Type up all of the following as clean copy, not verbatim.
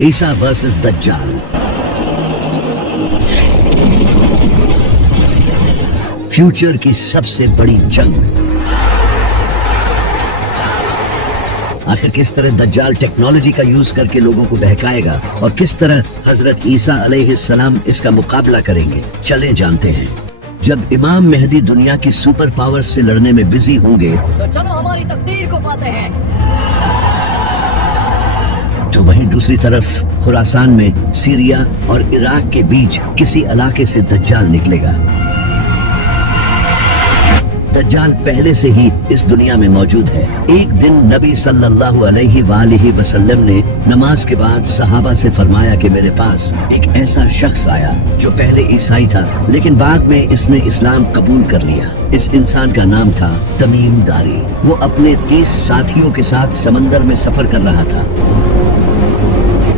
عیسیٰ versus دجال۔ Future کی سب سے بڑی جنگ۔ آخر کس طرح دجال ٹیکنالوجی کا یوز کر کے لوگوں کو بہکائے گا اور کس طرح حضرت عیسیٰ علیہ السلام اس کا مقابلہ کریں گے، چلیں جانتے ہیں۔ جب امام مہدی دنیا کی سپر پاور سے لڑنے میں بزی ہوں گے تو چلو ہماری تقدیر کو پاتے ہیں۔ تو وہیں دوسری طرف خراسان میں سیریا اور عراق کے بیچ کسی علاقے سے دجال نکلے گا۔ دجال پہلے سے ہی اس دنیا میں موجود ہے۔ ایک دن نبی صلی اللہ علیہ وآلہ وسلم نے نماز کے بعد صحابہ سے فرمایا کہ میرے پاس ایک ایسا شخص آیا جو پہلے عیسائی تھا لیکن بعد میں اس نے اسلام قبول کر لیا۔ اس انسان کا نام تھا تمیم داری۔ وہ اپنے 30 ساتھیوں کے ساتھ سمندر میں سفر کر رہا تھا۔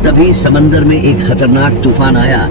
تبھی سمندر میں ایک خطرناک طوفان آیا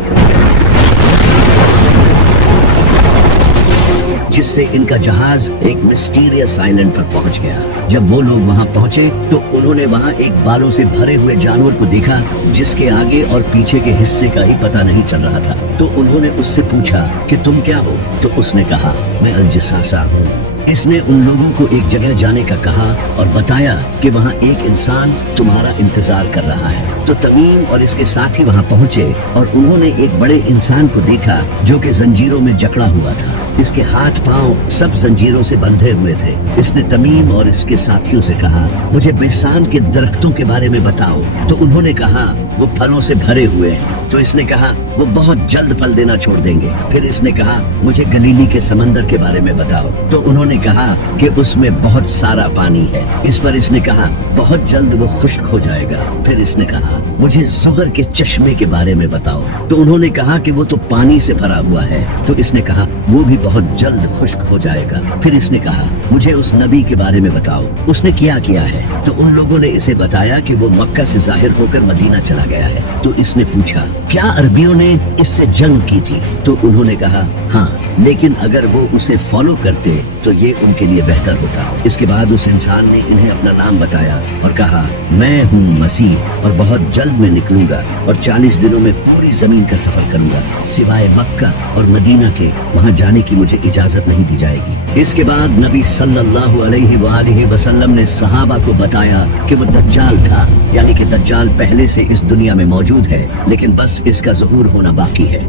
جس سے ان کا جہاز ایک مسٹیریس آئلینڈ پر پہنچ گیا۔ جب وہ لوگ وہاں پہنچے تو انہوں نے وہاں ایک بالوں سے بھرے ہوئے جانور کو دیکھا جس کے آگے اور پیچھے کے حصے کا ہی پتہ نہیں چل رہا تھا۔ تو انہوں نے اس سے پوچھا کہ تم کیا ہو؟ تو اس نے کہا میں الجساسہ ہوں۔ اس نے ان لوگوں کو ایک جگہ جانے کا کہا اور بتایا کہ وہاں ایک انسان تمہارا انتظار کر رہا ہے۔ تو تمیم اور اس کے ساتھی وہاں پہنچے اور انہوں نے ایک بڑے انسان کو دیکھا جو کہ زنجیروں میں جکڑا ہوا تھا۔ اس کے ہاتھ پاؤں سب زنجیروں سے بندھے ہوئے تھے۔ اس نے تمیم اور اس کے ساتھیوں سے کہا مجھے بیسان کے درختوں کے بارے میں بتاؤ۔ تو انہوں نے کہا وہ پھلوں سے بھرے ہوئے ہیں۔ تو اس نے کہا وہ بہت جلد پھل دینا چھوڑ دیں گے۔ پھر اس نے کہا مجھے گلیلی کے سمندر کے بارے میں بتاؤ۔ تو انہوں نے کہا کہ اس میں بہت سارا پانی ہے۔ اس پر اس نے کہا بہت جلد وہ خشک ہو جائے گا۔ پھر اس نے کہا مجھے زغر کے چشمے کے بارے میں بتاؤ۔ تو انہوں نے کہا کہ وہ تو پانی سے بھرا ہوا ہے۔ تو اس نے کہا وہ بھی بہت جلد خشک ہو جائے گا۔ پھر اس نے کہا مجھے اس نبی کے بارے میں بتاؤ، اس نے کیا ہے؟ تو ان لوگوں نے اسے بتایا کہ وہ مکہ سے ظاہر ہو کر مدینہ چلا گیا ہے۔ تو اس نے پوچھا کیا عربیوں نے اس سے جنگ کی تھی؟ تو انہوں نے کہا ہاں، لیکن اگر وہ اسے فالو کرتے تو یہ ان کے لیے بہتر ہوتا۔ اس کے بعد اس انسان نے انہیں اپنا نام بتایا اور کہا میں ہوں مسیح اور بہت جلد میں نکلوں گا اور 40 دنوں میں پوری زمین کا سفر کروں گا، سوائے مکہ اور مدینہ کے، وہاں جانے کی مجھے اجازت نہیں دی جائے گی۔ اس کے بعد نبی صلی اللہ علیہ وآلہ وسلم نے صحابہ کو بتایا کہ وہ دجال تھا، یعنی کہ دجال پہلے سے اس دنیا میں موجود ہے لیکن بس اس کا ظہور ہونا باقی ہے۔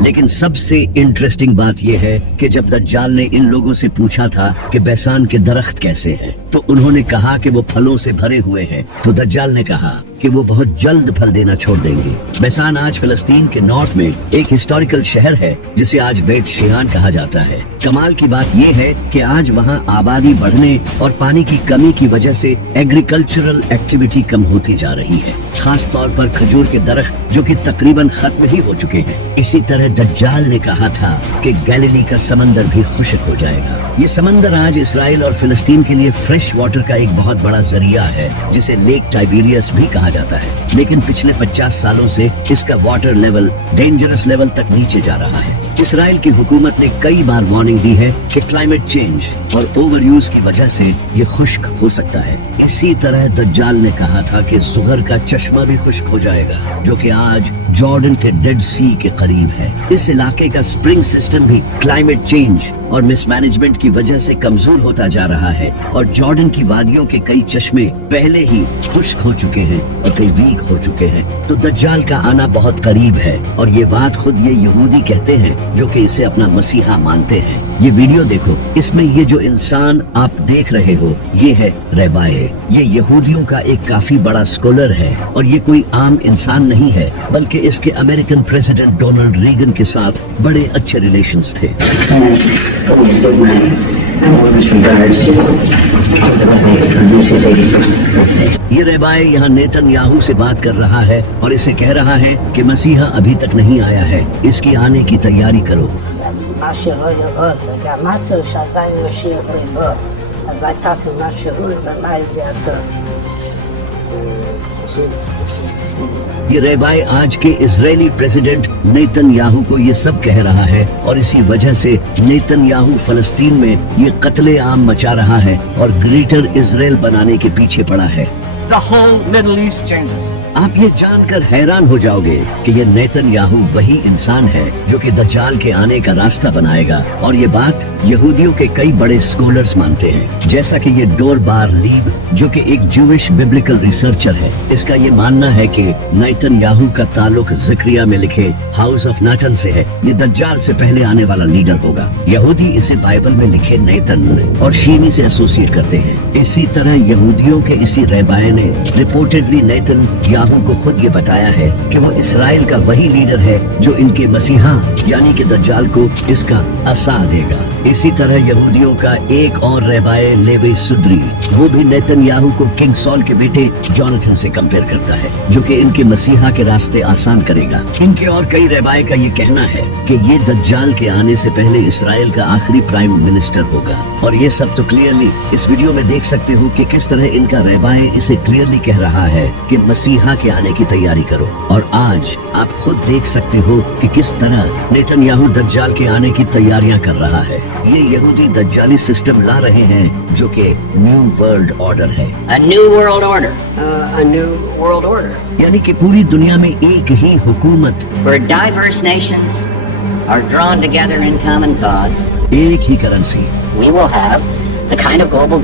لیکن سب سے انٹرسٹنگ بات یہ ہے کہ جب دجال نے ان لوگوں سے پوچھا تھا کہ بیسان کے درخت کیسے ہیں تو انہوں نے کہا کہ وہ پھلوں سے بھرے ہوئے ہیں۔ تو دجال نے کہا کہ وہ بہت جلد پھل دینا چھوڑ دیں گے۔ بیسان آج فلسطین کے نارتھ میں ایک ہسٹوریکل شہر ہے جسے آج بیت شیعان کہا جاتا ہے۔ کمال کی بات یہ ہے کہ آج وہاں آبادی بڑھنے اور پانی کی کمی کی وجہ سے ایگریکلچرل ایکٹیویٹی کم ہوتی جا رہی ہے، خاص طور پر کھجور کے درخت جو کہ تقریباً ختم ہی ہو چکے ہیں۔ اسی طرح دجال نے کہا تھا کہ گلیلی کا سمندر بھی خشک ہو جائے گا۔ یہ سمندر آج اسرائیل اور فلسطین کے لیے فریش واٹر کا ایک بہت بڑا ذریعہ ہے جسے لیک ٹائبیریس بھی کہا جاتا ہے، لیکن پچھلے 50 سالوں سے اس کا واٹر لیول ڈینجرس لیول تک نیچے جا رہا ہے۔ اسرائیل کی حکومت نے کئی بار وارننگ دی ہے کہ کلائمیٹ چینج اور اوور یوز کی وجہ سے یہ خشک ہو سکتا ہے۔ اسی طرح دجال نے کہا تھا کہ زغر کا چشمہ بھی خشک ہو جائے گا جو کہ آج جارڈن کے ڈیڈ سی کے قریب ہے۔ اس علاقے کا سپرنگ سسٹم بھی کلائمیٹ چینج اور مس مینجمنٹ کی وجہ سے کمزور ہوتا جا رہا ہے اور جارڈن کی وادیوں کے کئی چشمے پہلے ہی خشک ہو چکے ہیں اور کئی ویک ہو چکے ہیں۔ تو دجال کا آنا بہت قریب ہے اور یہ بات خود یہ یہودی کہتے ہیں جو کہ اسے اپنا مسیحا مانتے ہیں۔ یہ ویڈیو دیکھو، اس میں یہ جو انسان آپ دیکھ رہے ہو یہ ہے ریبائے۔ یہ یہودیوں کا ایک کافی بڑا اسکالر ہے اور یہ کوئی عام انسان نہیں ہے بلکہ اس کے امریکن پریزیڈنٹ ڈونلڈ ریگن کے ساتھ بڑے اچھے ریلیشنز تھے۔ یہ ریبائے یہاں نیتن یاہو سے بات کر رہا ہے اور اسے کہہ رہا ہے کہ مسیحا ابھی تک نہیں آیا ہے، اس کی آنے کی تیاری کرو۔ یہ ریبائے آج کے اسرائیلی پریزیڈنٹ نیتن یاہو کو یہ سب کہہ رہا ہے اور اسی وجہ سے نیتن یاہو فلسطین میں یہ قتل عام مچا رہا ہے اور گریٹر اسرائیل بنانے کے پیچھے پڑا ہے۔ the whole Middle East changes. आप ये जानकर हैरान हो जाओगे कि ये नेतन्याहू वही इंसान है जो कि दज्जाल के आने का रास्ता बनाएगा, और ये बात यहूदियों के कई बड़े स्कॉलर्स मानते हैं, जैसा कि ये डोर बार लीब जो कि एक जूविश बिब्लिकल रिसर्चर है, इसका ये मानना है कि नेतन्याहू का ताल्लुक ज़करिया में लिखे हाउस ऑफ नाटन से है। ये दज्जाल से पहले आने वाला लीडर होगा। यहूदी इसे बाइबल में लिखे नेतन और शीनी से एसोसिएट करते हैं। इसी तरह यहूदियों के इसी रहबाए ने रिपोर्टेडली नेतन को खुद ये बताया है कि वो इसराइल का वही लीडर है जो इनके मसीहा यानी कि दज्जाल को इसका असा देगा। इसी तरह यहूदियों का एक और रहबाए लेवी सुद्री, वो भी नेतन्याहू को किंग सॉल के बेटे जॉनथन से कंपेयर करता है, जो कि इनके मसीहा के रास्ते आसान करेगा। इनके और कई रहबाए का ये कहना है कि ये दज्जाल के आने से पहले इसराइल का आखिरी प्राइम मिनिस्टर होगा। और ये सब तो क्लियरली इस वीडियो में देख सकते हो कि किस तरह इनका रहबाए इसे क्लियरली कह रहा है कि मसीहा के आने की तैयारी करो। और आज आप खुद देख सकते हो कि किस तरह नेतन्याहू दज्जाल के आने की तैयारियां कर रहा है। ये यहूदी दज्जाली सिस्टम ला रहे हैं जो कि न्यू वर्ल्ड ऑर्डर है। A new world order. A new world order. यानी कि पूरी दुनिया में एक ही हुकूमत, Where diverse nations are drawn together in common cause. एक ही currency. We will have the kind of global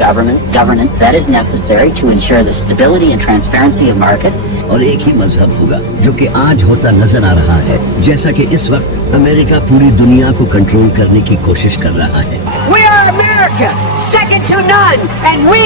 governance that is necessary to ensure the stability and transparency of markets. और एक ही मजहब होगा जो कि आज होता नजर आ रहा है, जैसा कि इस वक्त अमेरिका पूरी दुनिया को कंट्रोल करने की कोशिश कर रहा है। We are America, second to none, and we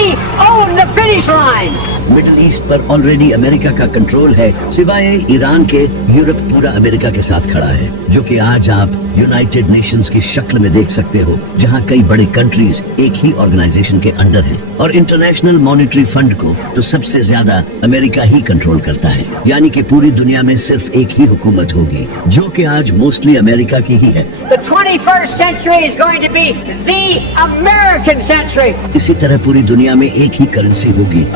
own the finish line. Middle east पर ऑलरेडी अमेरिका का कंट्रोल है, सिवाय ईरान के। यूरोप पूरा अमेरिका के साथ खड़ा है, जो कि आज आप यूनाइटेड नेशंस की शक्ल में देख सकते हो, जहां कई बड़े कंट्रीज एक ही ऑर्गेनाइजेशन के अंडर हैं। और इंटरनेशनल मॉनेटरी फंड को तो सबसे ज्यादा अमेरिका ही कंट्रोल करता है, यानी कि पूरी दुनिया में सिर्फ एक ही हुकूमत होगी, जो कि आज मोस्टली अमेरिका की ही है। The 21st century is going to be the American century. इसी तरह पूरी दुनिया में एक ही करेंसी होगी,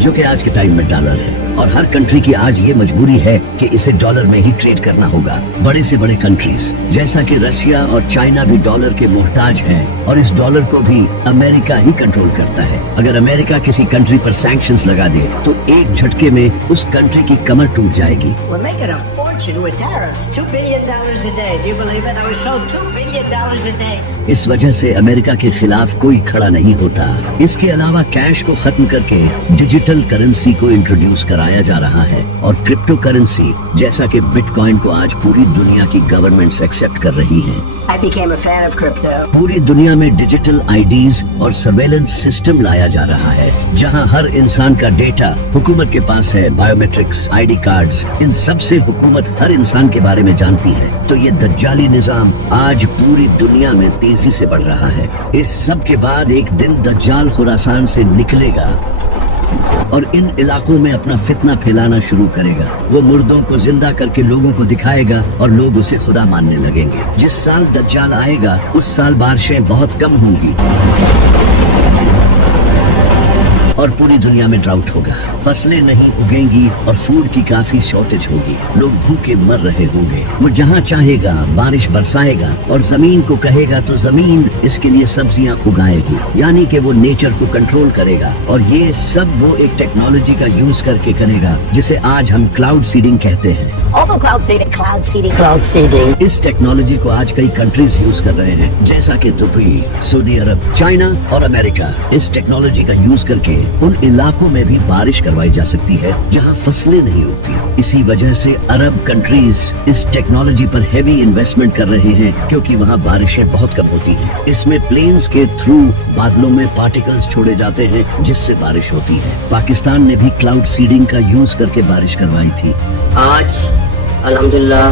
जो कि आज के टाइम में डॉलर है। और हर कंट्री की आज ये मजबूरी है कि इसे डॉलर में ही ट्रेड करना होगा। बड़े से बड़े कंट्रीज जैसा कि रशिया और चाइना भी डॉलर के मोहताज हैं, और इस डॉलर को भी अमेरिका ही कंट्रोल करता है। अगर अमेरिका किसी कंट्री पर सैंक्शंस लगा दे तो एक झटके में उस कंट्री की कमर टूट जाएगी। We're making a fortune with tariffs. $2 billion a day. Do you believe it? I was told $2 billion a day. इस वजह से अमेरिका के खिलाफ कोई खड़ा नहीं होता। इसके अलावा कैश को खत्म करके डिजिटल करेंसी को इंट्रोड्यूस कराया जा रहा है, और क्रिप्टो करेंसी जैसा कि बिटकॉइन को आज पूरी दुनिया की गवर्नमेंट्स एक्सेप्ट कर रही हैं। I became a fan of crypto. पूरी दुनिया में डिजिटल आईडीज और सर्वेलेंस सिस्टम लाया जा रहा है, जहां हर इंसान का डेटा हुकूमत के पास है। बायोमेट्रिक्स, आईडी कार्ड्स, इन सब से हुकूमत हर इंसान के बारे में जानती है। तो ये दज्जाली निजाम आज पूरी दुनिया में तेजी से बढ़ रहा है। इस सब के बाद एक दिन दज्जाल खुरासान से निकलेगा और इन इलाकों में अपना फितना फैलाना शुरू करेगा। वो मुर्दों को जिंदा करके लोगों को दिखाएगा और लोग उसे खुदा मानने लगेंगे। जिस साल दज्जाल आएगा उस साल बारिशें बहुत कम होंगी और पूरी दुनिया में ड्राउट होगा, फसलें नहीं उगेंगी और फूड की काफी शॉर्टेज होगी। लोग भूखे मर रहे होंगे। वो जहाँ चाहेगा बारिश बरसाएगा और जमीन को कहेगा तो जमीन इसके लिए सब्जियां उगाएगी, यानी कि वो नेचर को कंट्रोल करेगा। और ये सब वो एक टेक्नोलॉजी का यूज करके करेगा जिसे आज हम क्लाउड सीडिंग कहते हैं। Also cloud seeding. इस टेक्नोलॉजी को आज कई कंट्रीज यूज कर रहे हैं, जैसा कि दुबई, सऊदी अरब, चाइना और अमेरिका। इस टेक्नोलॉजी का यूज करके उन इलाकों में भी बारिश करवाई जा सकती है जहां फसलें नहीं उगती। इसी वजह से अरब कंट्रीज इस टेक्नोलॉजी पर हेवी इन्वेस्टमेंट कर रहे हैं, क्योंकि वहां बारिशें बहुत कम होती हैं। इसमें प्लेन्स के थ्रू बादलों में पार्टिकल्स छोड़े जाते हैं जिससे बारिश होती है। पाकिस्तान ने भी क्लाउड सीडिंग का यूज करके बारिश करवाई थी। आज अल्हम्दुलिल्लाह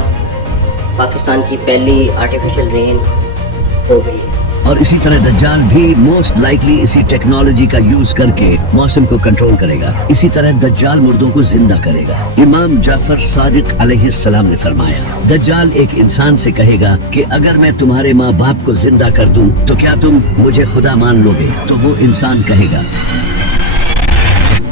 पाकिस्तान की पहली आर्टिफिशियल रेन हो गई है। और इसी तरह दज्जाल भी मोस्ट लाइकली इसी टेक्नोलॉजी का यूज करके मौसम को कंट्रोल करेगा। इसी तरह दज्जाल मुर्दों को जिंदा करेगा। इमाम जाफर सादिक अलैहिस्सलाम ने फरमाया, दज्जाल एक इंसान से कहेगा कि अगर मैं तुम्हारे माँ बाप को जिंदा कर दूं तो क्या तुम मुझे खुदा मान लोगे? तो वो इंसान कहेगा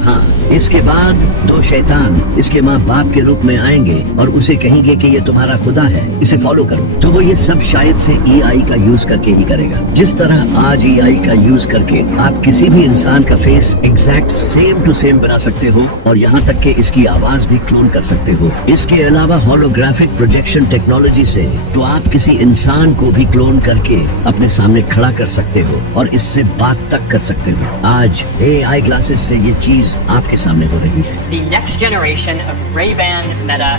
हाँ, इसके बाद 2 शैतान इसके माँ बाप के रूप में आएंगे और उसे कहेंगे कि ये तुम्हारा खुदा है, इसे फॉलो करो। तो वो ये सब शायद से AI का यूज करके ही करेगा। जिस तरह आज AI का यूज करके आप किसी भी इंसान का face exact same to same बना सकते हो और यहाँ तक कि इसकी आवाज भी क्लोन कर सकते हो। इसके अलावा होलोग्राफिक प्रोजेक्शन टेक्नोलॉजी से तो आप किसी इंसान को भी क्लोन करके अपने सामने खड़ा कर सकते हो और इससे बात तक कर सकते हो। आज AI ग्लासेस से ये चीज आपके सामने हो रही है। The next generation of Ray-Ban Meta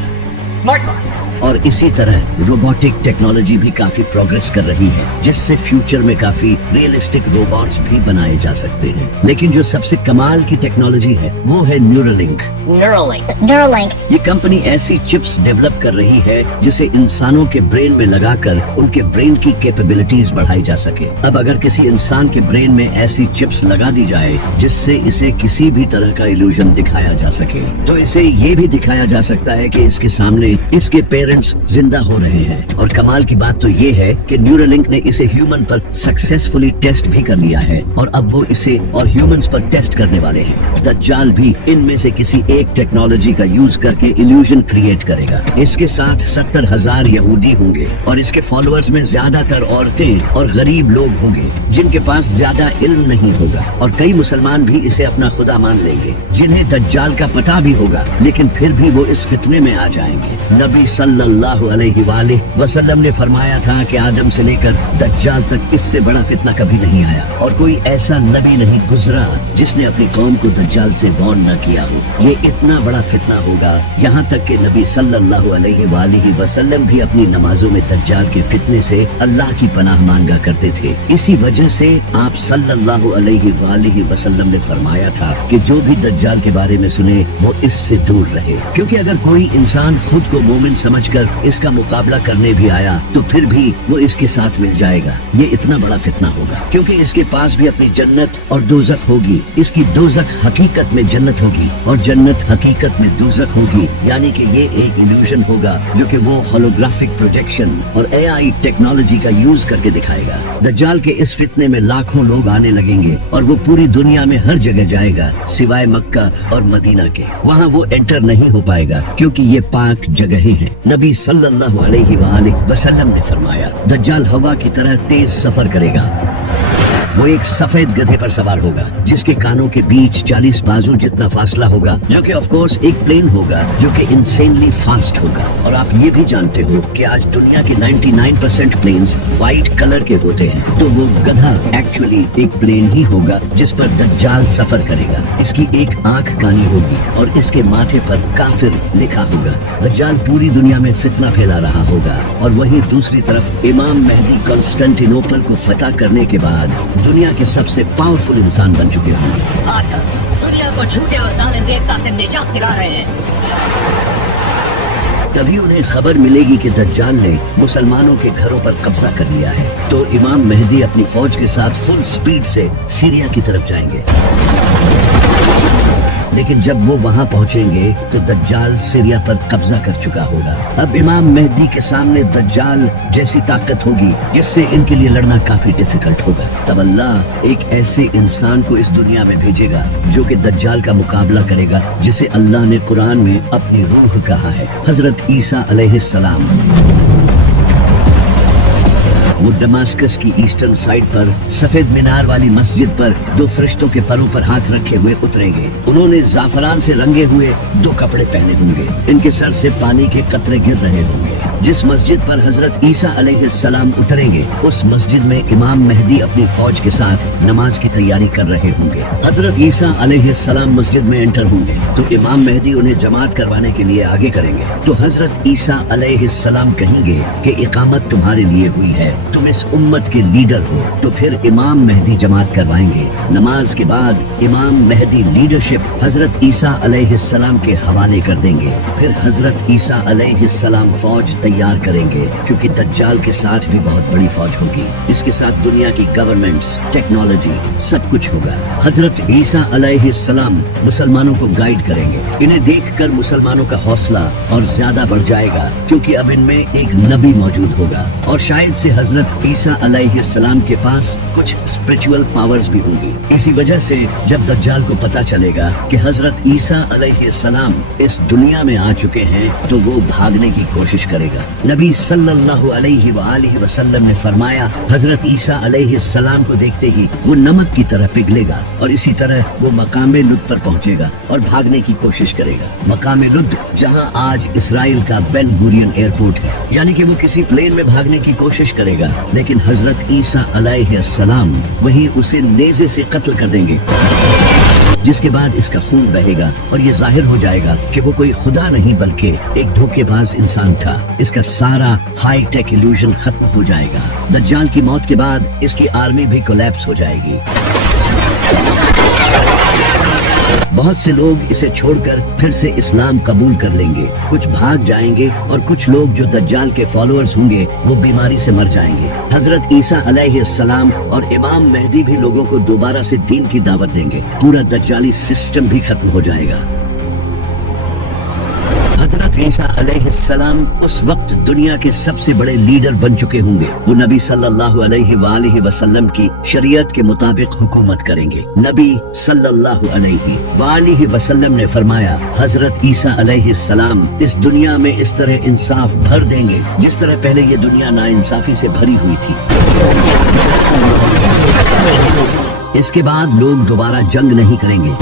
smart glasses. और इसी तरह रोबोटिक टेक्नोलॉजी भी काफी प्रोग्रेस कर रही है, जिससे फ्यूचर में काफी रियलिस्टिक रोबोट्स भी बनाए जा सकते हैं। लेकिन जो सबसे कमाल की टेक्नोलॉजी है वो है न्यूरालिंक। Neuralink. ये कंपनी ऐसी चिप्स डेवलप कर रही है जिसे इंसानों के ब्रेन में लगाकर उनके ब्रेन की कैपेबिलिटीज बढ़ाई जा सके। अब अगर किसी इंसान के ब्रेन में ऐसी चिप्स लगा दी जाए जिससे इसे किसी भी तरह का इल्यूजन दिखाया जा सके, तो इसे ये भी दिखाया जा सकता है कि इसके सामने इसके पेरेंट्स जिंदा हो रहे हैं। और कमाल की बात तो ये है कि न्यूरालिंक ने इसे ह्यूमन पर सक्सेसफुली टेस्ट भी कर लिया है और अब वो इसे और ह्यूमंस पर टेस्ट करने वाले हैं। दज्जाल भी इनमें से किसी एक टेक्नोलॉजी का यूज करके इल्यूजन क्रिएट करेगा। इसके साथ 70,000 यहूदी होंगे और इसके फॉलोअर्स में ज्यादातर औरतें और गरीब लोग होंगे जिनके पास ज्यादा इल्म नहीं होगा, और कई मुसलमान भी इसे अपना खुदा मान लेंगे जिन्हें दज्जाल का पता भी होगा, लेकिन फिर भी वो इस फितने में आ जाएंगे। नबी सल्लल्लाहु अलैहि वसल्लम ने फरमाया था कि आदम से लेकर दज्जाल तक इससे बड़ा फितना कभी नहीं आया और कोई ऐसा नबी नहीं गुजरा जिसने अपनी कौम को दज्जाल से वार्न न किया हो। ये इतना बड़ा फितना होगा, यहाँ तक कि नबी सल्लल्लाहु अलैहि वसल्लम भी अपनी नमाजों में दज्जाल के फितने से अल्लाह की पनाह मांगा करते थे। इसी वजह से आप सल्लल्लाहु अलैहि वसल्लम ने फरमाया था कि जो भी दज्जाल के बारे में सुने वो इससे दूर रहे, क्योंकि अगर कोई इंसान खुद को मोमिन समझकर इसका मुकाबला करने भी आया तो फिर भी वो इसके साथ मिल जाएगा। ये इतना बड़ा फितना होगा क्योंकि इसके पास भी अपनी जन्नत और दोजख होगी। इसकी दोजख हकीकत में जन्नत होगी और जन्नत हकीकत में दोजख होगी, यानी कि ये एक इल्यूजन होगा जो कि वो होलोग्राफिक प्रोजेक्शन और AI टेक्नोलॉजी का यूज करके दिखाएगा। दज्जाल के इस फितने में लाखों लोग आने लगेंगे और वो पूरी दुनिया में हर जगह जाएगा सिवाय मक्का और मदीना के। वहाँ वो एंटर नहीं हो पाएगा क्योंकि ये पाक जगहें हैं। नबी सल्लल्लाहु अलैहि वसल्लम ने फरमाया दज्जाल हवा की तरह तेज सफर करेगा। वो एक सफेद गधे पर सवार होगा जिसके कानों के बीच 40 बाजू जितना फासला होगा, जो कि ऑफ कोर्स एक प्लेन होगा जो कि इंसेनली फास्ट होगा। और आप ये भी जानते हो कि आज दुनिया के 99% प्लेन्स व्हाइट कलर के होते हैं, तो वो गधा एक्चुअली एक प्लेन ही होगा जिस पर दज्जाल सफर करेगा। इसकी एक आंख कानी होगी और इसके माथे पर काफिर लिखा होगा। दज्जाल पूरी दुनिया में फितना फैला रहा होगा और वहीं दूसरी तरफ इमाम मेहदी कॉन्स्टेंटिनोपल को फतह करने के बाद दुनिया के सबसे पावरफुल इंसान बन चुके होंगे। आज हम दुनिया को झूठे और जालिम देवता से निजात दिला रहे हैं। तभी उन्हें खबर मिलेगी कि दज्जाल ने मुसलमानों के घरों पर कब्जा कर लिया है, तो इमाम मेहदी अपनी फौज के साथ फुल स्पीड से सीरिया की तरफ जाएंगे। लेकिन जब वो वहाँ पहुँचेंगे तो दज्जाल सीरिया पर कब्जा कर चुका होगा। अब इमाम मेहदी के सामने दज्जाल जैसी ताकत होगी जिससे इनके लिए लड़ना काफी डिफिकल्ट होगा। तब अल्लाह एक ऐसे इंसान को इस दुनिया में भेजेगा जो कि दज्जाल का मुकाबला करेगा, जिसे अल्लाह ने कुरान में अपनी रूह कहा है, हजरत ईसा अलैहिस्सलाम। वो दमास्कस की ईस्टर्न साइड पर सफेद मीनार वाली मस्जिद पर 2 फरिश्तों के परों पर हाथ रखे हुए उतरेंगे। उन्होंने जाफरान से रंगे हुए 2 कपड़े पहने होंगे। इनके सर से पानी के कतरे गिर रहे होंगे। जिस मस्जिद पर हजरत ईसा अलैहिस्सलाम उतरेंगे उस मस्जिद में इमाम मेहदी अपनी फौज के साथ नमाज की तैयारी कर रहे होंगे। हजरत ईसा अलैहिस्सलाम मस्जिद में एंटर होंगे तो इमाम मेहदी उन्हें जमात करवाने के लिए आगे करेंगे। तो हजरत ईसा अलैहिस्सलाम कहेंगे कि इकामत तुम्हारे लिए हुई है, तुम इस उम्मत के लीडर हो। तो फिर इमाम मेहदी जमात करवाएंगे। नमाज के बाद इमाम मेहदी लीडरशिप हजरत ईसा अलैहिस्सलाम के हवाले कर देंगे। फिर हजरत ईसा अलैहिस्सलाम फौज तैयार करेंगे क्योंकि दज्जाल के साथ भी बहुत बड़ी फौज होगी। इसके साथ दुनिया की गवर्नमेंट्स, टेक्नोलॉजी, सब कुछ होगा। हजरत ईसा अलैहिस्सलाम मुसलमानों को गाइड करेंगे। इन्हें देखकर मुसलमानों का हौसला और ज्यादा बढ़ जाएगा क्योंकि अब इनमें एक नबी मौजूद होगा और शायद से हजरत हजरत ईसा अलैहिस्सलाम के पास कुछ स्पिरिचुअल पावर्स भी होंगी। इसी वजह से जब दज्जाल को पता चलेगा कि हजरत ईसा अलैहिस्सलाम इस दुनिया में आ चुके हैं तो वो भागने की कोशिश करेगा। नबी सल्लल्लाहु अलैहि वसल्लम ने फरमाया, हजरत ईसा अलैहिस्सलाम को देखते ही वो नमक की तरह पिघलेगा और इसी तरह वो मकामे लुद पर पहुंचेगा और भागने की कोशिश करेगा। मकामे लुद जहां आज इसराइल का बेन गुरियन एयरपोर्ट है, यानी कि वो किसी प्लेन में भागने की कोशिश करेगा, लेकिन हजरत ईसा अलैहिस्सलाम वहीं उसे नेज़े से कत्ल कर देंगे, जिसके बाद इसका खून बहेगा और ये जाहिर हो जाएगा कि वो कोई खुदा नहीं बल्कि एक धोखेबाज इंसान था। इसका सारा हाई टेक इल्यूजन खत्म हो जाएगा। दज्जाल की मौत के बाद इसकी आर्मी भी कोलैप्स हो जाएगी। बहुत से लोग इसे छोड़कर फिर से इस्लाम कबूल कर लेंगे, कुछ भाग जाएंगे और कुछ लोग जो दज्जाल के फॉलोअर्स होंगे वो बीमारी से मर जाएंगे। हजरत ईसा अलैहिस्सलाम और इमाम मेहदी भी लोगों को दोबारा से दीन की दावत देंगे। पूरा दज्जाली सिस्टम भी खत्म हो जाएगा। हजरत ईसा अलैहिस्सलाम उस वक्त दुनिया के सबसे बड़े लीडर बन चुके होंगे। वो नबी सल्लल्लाहु अलैहि वसल्लम की शरीयत के मुताबिक हुकूमत करेंगे। नबी सल्लल्लाहु अलैहि वसल्लम ने फरमाया, हजरत ईसा अलैहिस्सलाम इस दुनिया में इस तरह इंसाफ भर देंगे जिस तरह पहले ये दुनिया नाइंसाफी से भरी हुई थी। इसके बाद लोग दोबारा जंग नहीं करेंगे।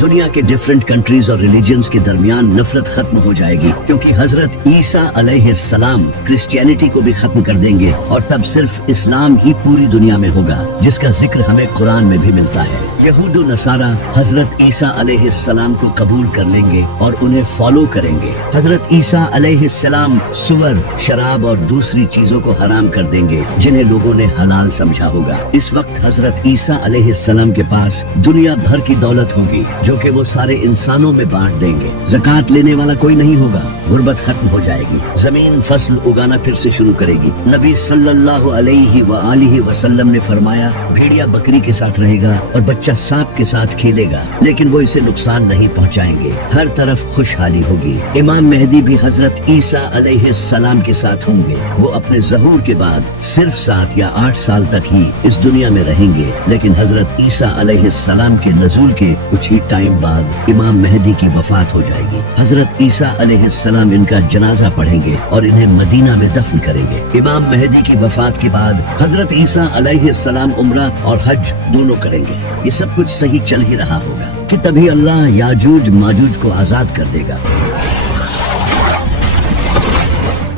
दुनिया के डिफरेंट कंट्रीज और रिलीजन्स के दरमियान नफरत खत्म हो जाएगी, क्योंकि हजरत ईसा अलैहिस्सलाम क्रिश्चियनिटी को भी खत्म कर देंगे और तब सिर्फ इस्लाम ही पूरी दुनिया में होगा, जिसका जिक्र हमें कुरान में भी मिलता है। यहूद व नसारा हजरत ईसा अलैहिस्सलाम को कबूल कर लेंगे और उन्हें फॉलो करेंगे। हजरत ईसा अलैहिस्सलाम सुअर, शराब और दूसरी चीजों को हराम कर देंगे जिन्हें लोगों ने हलाल समझा होगा। इस वक्त हजरत ईसा अलैहिस्सलाम के पास दुनिया भर की दौलत होगी जो कि वो सारे इंसानों में बांट देंगे। ज़कात लेने वाला कोई नहीं होगा, गुर्बत खत्म हो जाएगी, जमीन फसल उगाना फिर से शुरू करेगी। नबी सल्लल्लाहु अलैहि वसल्लम ने फरमाया, भेड़िया बकरी के साथ रहेगा और बच्चा सांप के साथ खेलेगा, लेकिन वो इसे नुकसान नहीं पहुंचाएंगे। हर तरफ खुशहाली होगी। इमाम मेहदी भी हजरत ईसा अलैहिस्सलाम के साथ होंगे। वो अपने ज़हूर के बाद सिर्फ 7 या 8 साल तक ही इस दुनिया में रहेंगे, लेकिन हजरत ईसा अलैहिस्सलाम के नज़ूल के कुछ ही टाइम बाद इमाम मेहदी की वफात हो जाएगी। हजरत ईसा अलैहिस्सलाम इनका जनाजा पढ़ेंगे और इन्हें मदीना में दफन करेंगे। इमाम मेहदी की वफात के बाद हजरत ईसा अलैहिस्सलाम उम्रा और हज दोनों करेंगे। ये सब कुछ सही चल ही रहा होगा कि तभी अल्लाह याजूज माजूज को आजाद कर देगा।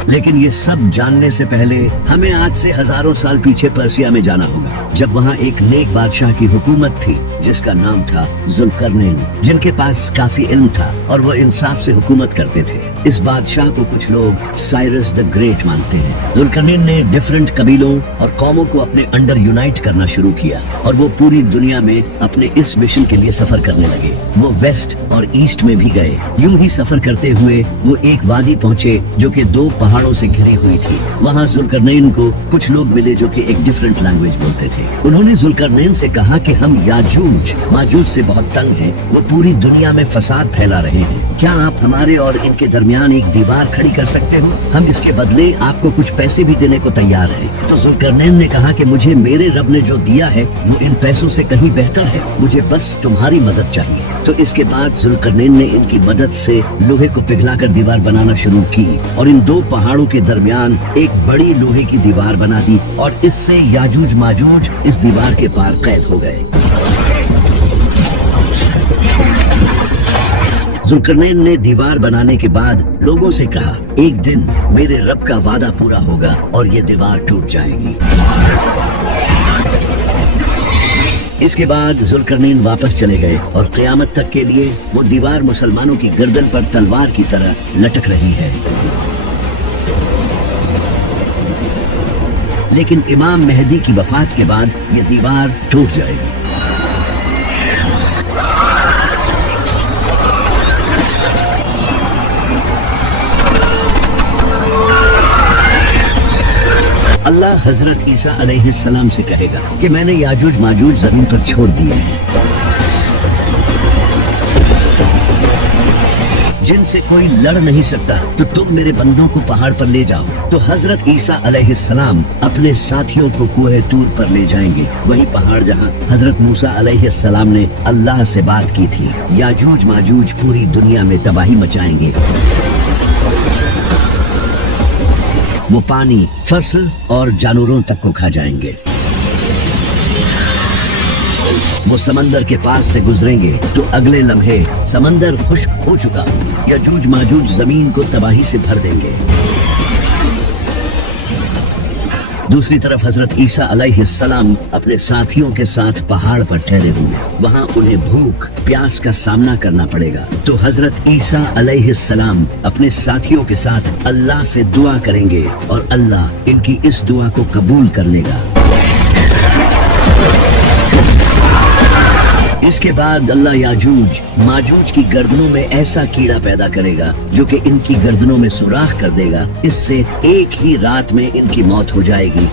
लेकिन ये सब जानने से पहले हमें आज से हजारों साल पीछे पर्सिया में जाना होगा, जब वहाँ एक नेक बादशाह की हुकूमत थी जिसका नाम था जुल्करनैन, जिनके पास काफी इल्म था और वो इंसाफ से हुकूमत करते थे। इस बादशाह को कुछ लोग साइरस द ग्रेट मानते हैं। जुल्करनैन ने डिफरेंट कबीलों और कौमों को अपने अंडर यूनाइट करना शुरू किया और वो पूरी दुनिया में अपने इस मिशन के लिए सफर करने लगे। वो वेस्ट और ईस्ट में भी गए। यूं ही सफर करते हुए वो एक वादी पहुँचे जो कि 2 पहाड़ों से घिरी हुई थी। वहाँ जुल्करनैन को कुछ लोग मिले जो कि एक डिफरेंट लैंग्वेज बोलते थे। उन्होंने जुल्करनैन से कहा कि हम याजूज माजूज से बहुत तंग हैं, वो पूरी दुनिया में फसाद फैला रहे हैं। क्या आप हमारे और इनके दरमियान एक दीवार खड़ी कर सकते हो? हम इसके बदले आपको कुछ पैसे भी देने को तैयार हैं। तो जुल्करनैन ने कहा कि मुझे मेरे रब ने जो दिया है वो इन पैसों से कहीं बेहतर है, मुझे बस तुम्हारी मदद चाहिए। तो इसके बाद जुल्करनैन ने इनकी मदद से लोहे को पिघलाकर दीवार बनाना शुरू की और इन 2 पहाड़ों के दरमियान एक बड़ी लोहे की दीवार बना दी और इससे याजूज माजूज इस दीवार के पार कैद हो गए। जुल्करनैन ने दीवार बनाने के बाद लोगों से कहा, एक दिन मेरे रब का वादा पूरा होगा और ये दीवार टूट जाएगी। इसके बाद जुल्करनैन वापस चले गए और क़यामत तक के लिए वो दीवार मुसलमानों की गर्दन पर तलवार की तरह लटक रही है। लेकिन इमाम मेहदी की वफात के बाद ये दीवार टूट जाएगी। अल्लाह हजरत ईसा अलैहिस्सलाम से कहेगा कि मैंने याजूज माजूज जमीन पर छोड़ दिए हैं। जिनसे कोई लड़ नहीं सकता, तो तुम मेरे बंदों को पहाड़ पर ले जाओ। तो हजरत ईसा अलैहिस्सलाम अपने साथियों को कुए तूर पर ले जाएंगे, वही पहाड़ जहाँ हजरत मूसा अलैहिस्सलाम ने अल्लाह से बात की थी। याजूज माजूज पूरी दुनिया में तबाही मचाएंगे। वो पानी, फसल और जानवरों तक को खा जाएंगे। वो समंदर के पास से गुजरेंगे तो अगले लम्हे समंदर खुश्क हो चुका, याजूज माजूज जमीन को तबाही से भर देंगे। दूसरी तरफ हजरत ईसा अलैहिस्सलाम अपने साथियों के साथ पहाड़ पर ठहरे होंगे, वहाँ उन्हें भूख प्यास का सामना करना पड़ेगा। तो हजरत ईसा अलैहिस्सलाम अपने साथियों के साथ अल्लाह से दुआ करेंगे और अल्लाह इनकी इस दुआ को कबूल कर लेगा। इसके बाद अल्लाह याजूज माजूज की गर्दनों में ऐसा कीड़ा पैदा करेगा जो कि इनकी गर्दनों में सुराख कर देगा। इससे एक ही रात में इनकी मौत हो जाएगी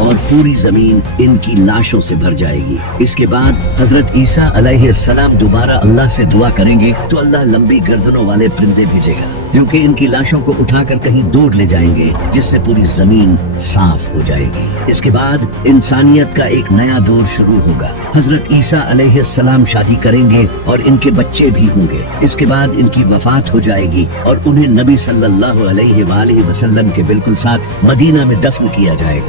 और पूरी जमीन इनकी लाशों से भर जाएगी। इसके बाद हजरत ईसा अलैहिस्सलाम दोबारा अल्लाह से दुआ करेंगे तो अल्लाह लंबी गर्दनों वाले परिंदे भेजेगा जो कि इनकी लाशों को उठाकर कहीं दूर ले जाएंगे, जिससे पूरी जमीन साफ हो जाएगी। इसके बाद इंसानियत का एक नया दौर शुरू होगा। हजरत ईसा अलैहिस्सलाम शादी करेंगे और इनके बच्चे भी होंगे। इसके बाद इनकी वफात हो जाएगी और उन्हें नबी सल्लल्लाहु अलैहि वसल्लम के बिल्कुल साथ मदीना में दफन किया जाएगा।